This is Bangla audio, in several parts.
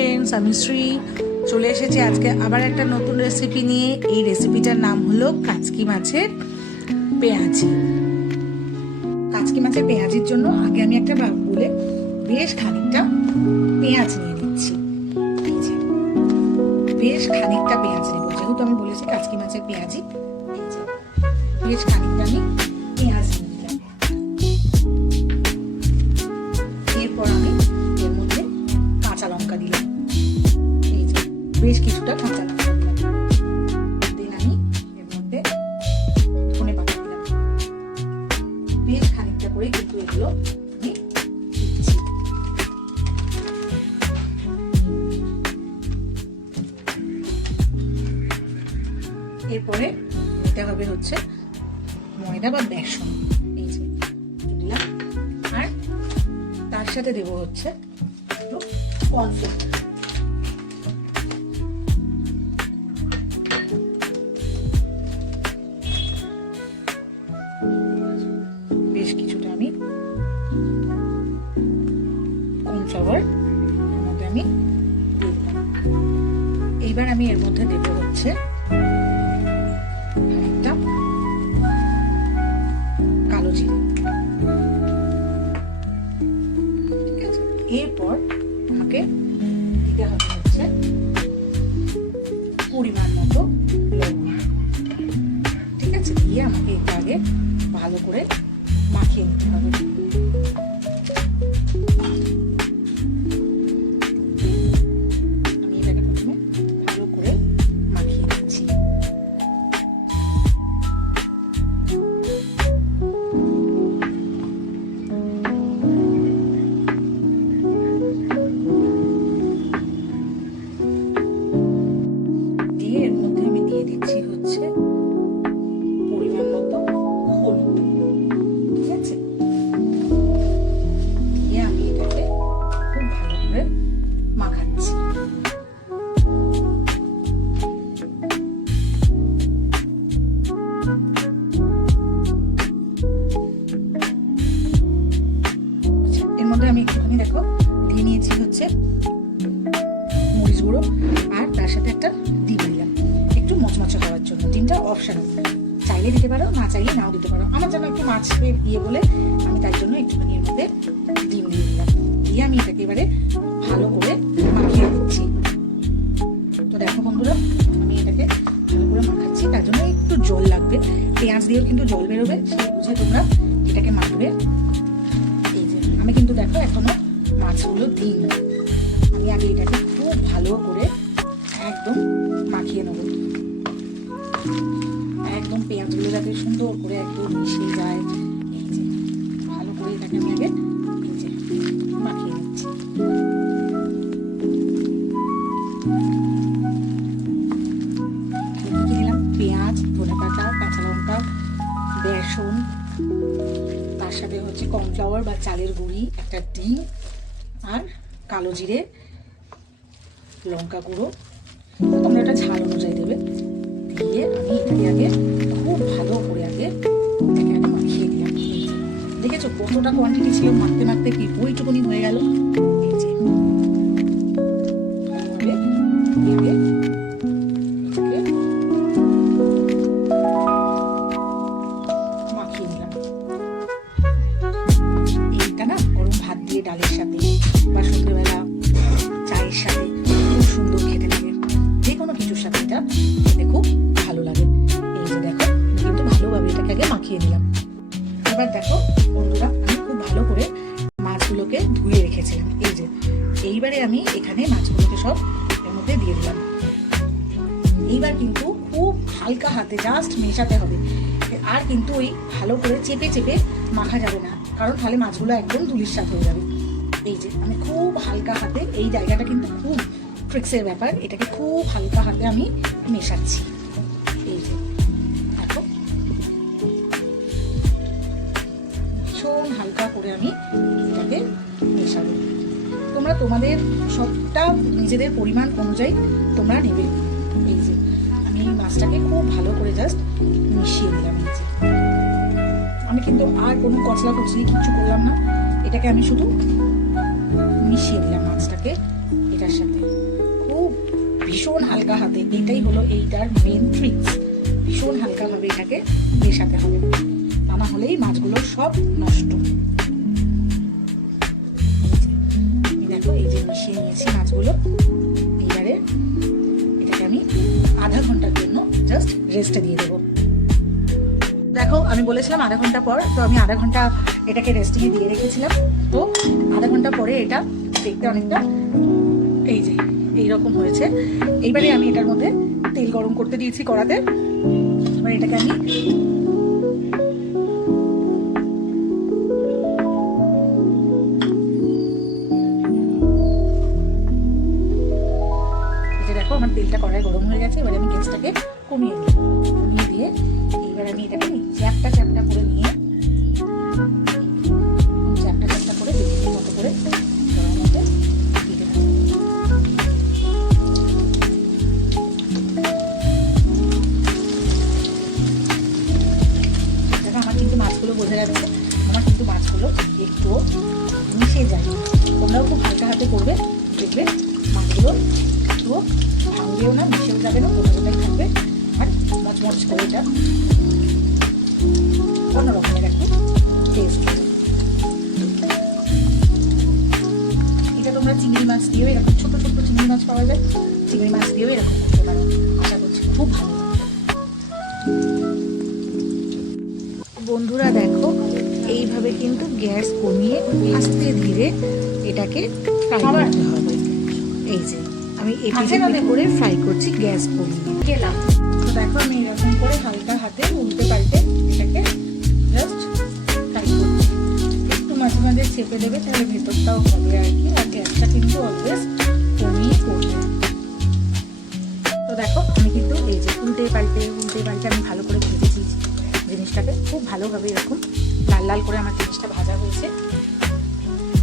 ফ্রেন্ডস, আমি শ্রী চলে এসেছি আজকে আবার একটা নতুন রেসিপি নিয়ে। এই রেসিপিটার নাম হলো কাচকি মাছের পেঁয়াজি। কাচকি মাছের পেঁয়াজির জন্য আগে আমি একটা বলে বেশ খানিকটা পেঁয়াজ নিয়ে নিচ্ছি। বেশ খানিকটা পেঁয়াজ নেব, যেহেতু আমি বলেছি কাচকি মাছের পেঁয়াজি। বেশ খানিকটা আমি পেঁয়াজ নিয়ে নিলাম। এরপর আমি এর মধ্যে কাঁচা লঙ্কা দিলাম, এই যে বেশ কিছুটা কাঁচা লঙ্কা দিলাম। দেন আমি এর মধ্যে ধনে পাতা দিলাম। বেশ খানিকটা করে কিন্তু এগুলো আমি দিচ্ছি। এরপরে দিতে হবে হচ্ছে ময়দা বা বেসন, এই যে দিলাম। আর তার সাথে দেবো হচ্ছে কর্নফ্লোর। বেশ কিছুটা আমি কর্নফ্লাওয়ার এর মধ্যে আমি দিয়ে দিলাম। এইবার আমি এর মধ্যে দেবো হচ্ছে একটা কালো জিরে। ঠিক আছে, এরপর আমাকে দিতে হবে হচ্ছে পরিমাণ মতো লবণ। ঠিক আছে, দিয়ে আমাকে এটা আগে ভালো করে মাখিয়ে নিতে হবে। আমি এটাকে প্রথমে ভালো করে মাখিয়ে নিচ্ছি। দিয়ে এর মধ্যে আমি দিয়ে দিচ্ছি হচ্ছে পরিমাণ মতো হলুদ। ঠিক আছে, দিয়ে আমি এটাকে খুব ভালো করে মাখাচ্ছি। এর মধ্যে আমি একটুখানি দেখো দিয়ে নিয়েছি হচ্ছে মরিচ গুঁড়ো, আর তার সাথে একটা ডিম দিলাম একটু মচমচে হওয়ার জন্য। ডিমটা অপশনাল, চাইলে দিতে পারো, না চাইলে নাও দিতে পারো। আমার যেন একটু মাছের বলে আমি তাই জন্য একটুখানি এর মধ্যে ডিম দিয়ে দিলাম। দিয়ে আমি এটাকে এবারে ভালো করে মাখিয়ে দিচ্ছি। তো দেখো বন্ধুরা, আমি এটাকে ভালো করে মাখাচ্ছি, তার জন্য একটু জল লাগবে। পেঁয়াজ দিয়েও কিন্তু জল বেরোবে, সেই বুঝে তোমরা এটাকে মাখবে। এই যে আমি কিন্তু দেখো এখনো মাছগুলো দিইনি। আমি আগে এটাকে খুব ভালো করে একদম মাখিয়ে নেব, একদম পেঁয়াজগুলো যাতে সুন্দর করে একদম মিশে যায়। এই যে ভালো করে এটাকে আমি আগে এই যে মাখিয়ে নিচ্ছি। দিলাম পেঁয়াজ, ধনে পাতা, কাঁচা লঙ্কা, বেসন, তার সাথে হচ্ছে কর্নফ্লাওয়ার বা চালের গুঁড়ি, একটা ডিম, আর কালো জিরে, লঙ্কা গুঁড়ো। তোমরা এটা ঝাল অনুযায়ী দেবে। দিয়ে আমি এটাকে আগে খুব ভালো করে আগে এটাকে আগে মাখিয়ে দিলাম। দেখেছো কতটা কোয়ান্টিটি ছিল, মাখতে মাখতে কি ওইটুকুনি হয়ে গেল। এই যে ভালোভাবে দিয়ে এটাকে মাখিয়ে নিলাম। এইটা না গরম ভাত দিয়ে ডালের সাথে বা সন্ধ্যেবেলা চায়ের সাথে খুব সুন্দর খেতে লাগে। যে কোনো কিছুর সাথে এটা খেতে খুব ভালো লাগে। এই যে দেখো কিন্তু ভালোভাবে এটাকে আগে মাখিয়ে নিলাম। এবার দেখো বন্ধুরা, আমি খুব ভালো করে মাছগুলোকে ধুয়ে রেখেছিলাম। এই যে এইবারে আমি এখানে মাছগুলোকে সব এর মধ্যে দিয়ে দিলাম। এইবার কিন্তু খুব হালকা হাতে জাস্ট মেশাতে হবে, আর কিন্তু ওই ভালো করে চেপে চেপে মাখা যাবে না, কারণ তাহলে মাছগুলো একদম ধুলিস্বাদ হয়ে যাবে। এই যে আমি খুব হালকা হাতে, এই জায়গাটা কিন্তু খুব ট্রিক্সের ব্যাপার, এটাকে খুব হালকা হাতে আমি মেশাচ্ছি। এই যে দেখো ভীষণ হালকা করে আমি এটাকে মেশাবো। তোমরা তোমাদের সবটা নিজেদের পরিমাণ অনুযায়ী তোমরা নেবে। এই যে আমি মাছটাকে খুব ভালো করে জাস্ট মিশিয়ে নিলাম। এই যে আমি কিন্তু আর কোনো কচলা কচলি কিচ্ছু করলাম না, এটাকে আমি শুধু মিশিয়ে দিলাম মাছটাকে এটার সাথে, খুব ভীষণ হালকা হাতে। এটাই হলো এইটার মেন ট্রিক্স, ভীষণ হালকাভাবে এটাকে মেশাতে হবে, তা না হলেই মাছগুলো সব নষ্ট। দেখো এই যে মিশিয়ে নিয়েছি মাছগুলো। এইবারে এটাকে আমি আধা ঘন্টার জন্য জাস্ট রেস্টে দিয়ে দেবো। দেখো আমি বলেছিলাম আধা ঘন্টা পর, তো আমি আধা ঘন্টা এটাকে রেস্টিংয়ে দিয়ে রেখেছিলাম। তো আধা ঘন্টা পরে এটা দেখতে অনেকটা এই যে এইরকম হয়েছে। এইবারে আমি এটার মধ্যে তেল গরম করতে দিয়েছি কড়াতে। এবার এটাকে আমি দেখো আমার তেলটা কড়াই গরম হয়ে গেছে। এবারে আমি গ্যাসটাকে কমিয়ে দিই, কমিয়ে দিয়ে এইবার আমি এটাকে চ্যাপটা চ্যাপটা করে নিয়ে চ্যাপটা চ্যাপটা করে বিক্রির মতো করে কড়ার মধ্যে দিয়ে দেবো। দেখো আমার কিন্তু মাছগুলো বোঝা যাচ্ছে, আমার কিন্তু মাছগুলো একটুও মিশে যায়। তোমরাও খুব হালকা হাতে করবে, দেখবে মাছগুলো একটুও ভাঙবেও না, মিশেও যাবে না, গোটা গোটাই থাকবে। আর মচমচ করে এটা অন্যরকমের একটা টেস্ট। এটা তোমরা চিংড়ি মাছ দিয়েও, এরকম ছোট ছোট চিংড়ি মাছ পাওয়া যায়, চিংড়ি মাছ দিয়েও এরকম করতে পারো। আশা করছি খুব ভালো। বন্ধুরা দেখো এইভাবে কিন্তু গ্যাস কমিয়ে আস্তে ধীরে এটাকে ফ্রাই করতে হবে। এই যে আমি এপিসে করে ফ্রাই করছি গ্যাস কমিয়ে গেলাম। তো দেখো আমি এরকম করে হালকা হাতে উল্টে পাল্টে এটাকে জাস্ট ফ্রাই করছি। একটু মাঝে মাঝে চেপে দেবে, তাহলে ভেতরটাও হবে আর কি। আর গ্যাসটা কিন্তু অলওয়েজ কমিয়ে করবে। তো দেখো আমি কিন্তু এই যে উল্টে পাল্টে আমি ভালো করে ভেজেছি জিনিসটাকে, খুব ভালোভাবে এরকম লাল লাল করে আমার জিনিসটা ভাজা হয়েছে।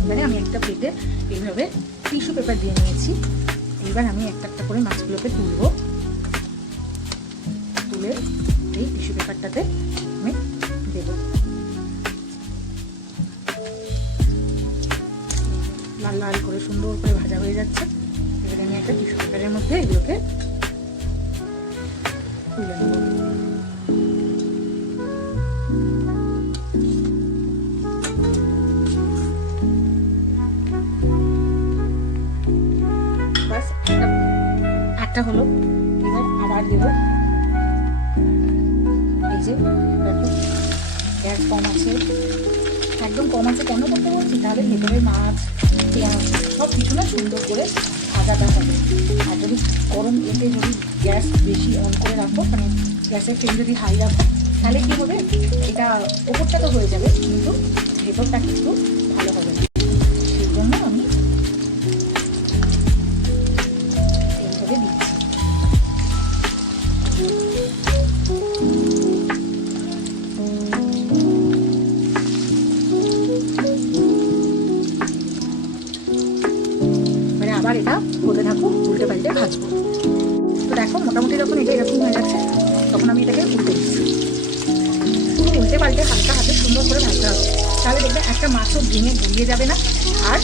এবারে আমি একটা প্লেটে এইভাবে টিস্যু পেপার দিয়ে নিয়েছি। এবার আমি একটা একটা করে মাছগুলোকে তুলব, তুলে এই টিস্যু পেপারটাতে আমি দেব। লাল লাল করে সুন্দর করে ভাজা হয়ে যাচ্ছে। এবারে আমি একটা টিস্যু পেপারের মধ্যে এগুলোকে তুলে নেব। একটা হলো, এবার আবার দেব। এই যে দেখো গ্যাস কম আছে, একদম কম আছে। কেন করতে বলছি, তাহলে ভেতরে মাছ পেঁয়াজ সব কিছু না সুন্দর করে ভাজাটা হবে। আর যদি গরম এতে যদি গ্যাস বেশি অন করে রাখো, মানে গ্যাসের ফ্লেম যদি হাই রাখো, তাহলে কি হবে, এটা ওপরটা তো হয়ে যাবে কিন্তু ভেতরটা কিন্তু ভালো হবে না। সেই জন্য আমি এইভাবে দিচ্ছি। আবার এটা হতে থাকুক, উল্টে পাল্টে ভাজবো। তো দেখো মোটামুটি যখন এটা এরকম হয়ে যাচ্ছে, তখন আমি এটাকে উল্টে দিচ্ছি। উল্টে পাল্টে হালকা হাতে সুন্দর করে ভাজতে হবে, তাহলে দেখবে একটা মাছও ভেঙে গুলিয়ে যাবে না, আর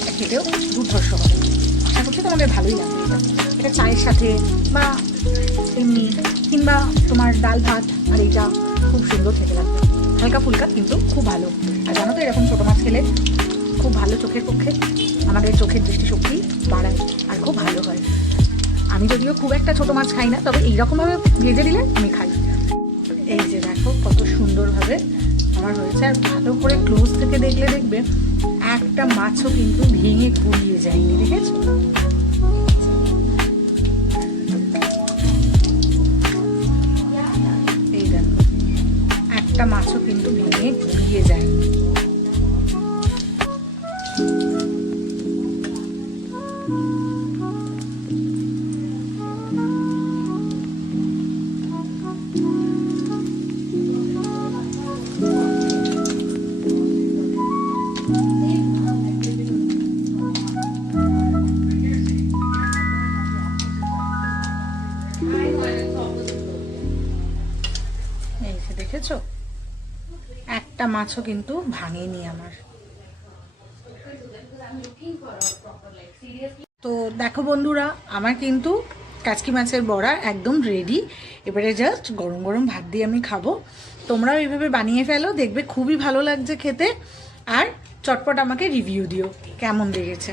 এটা খেতেও দুর্ধর্ষ হবে। আশা করছি তোমাদের ভালোই লাগবে। এটা চায়ের সাথে বা এমনি, কিংবা তোমার ডাল ভাত, আর এইটা খুব সুন্দর খেতে লাগবে। হালকা ফুলকা কিন্তু খুব ভালো। আর জানো তো এরকম ছোটো মাছ খেলে খুব ভালো, চোখের পক্ষে আমাদের চোখের দৃষ্টিশক্তি বাড়ায় আর খুব ভালো হয়। আমি যদিও খুব একটা ছোটো মাছ খাই না, তবে এইরকমভাবে ভেজে দিলে আমি খাই। এই যে দেখো কত সুন্দরভাবে আমার হয়েছে। আর ভালো করে ক্লোজ থেকে দেখলে দেখবে একটা মাছও কিন্তু ভেঙে গুলিয়ে যায়নি, দেখেছো? এই দেখো একটা মাছও কিন্তু ভেঙে গুলিয়ে যায়নি। দেখেছো একটা মাছও কিন্তু ভাঙেনি আমার। তো দেখো বন্ধুরা, আমার কিন্তু কাচকি মাছের বড়া একদম রেডি। এবারে জাস্ট গরম গরম ভাত দিয়ে আমি খাবো। তোমরাও এইভাবে বানিয়ে ফেলো, দেখবে খুবই ভালো লাগছে খেতে। আর চটপট আমাকে রিভিউ দিও কেমন লেগেছে।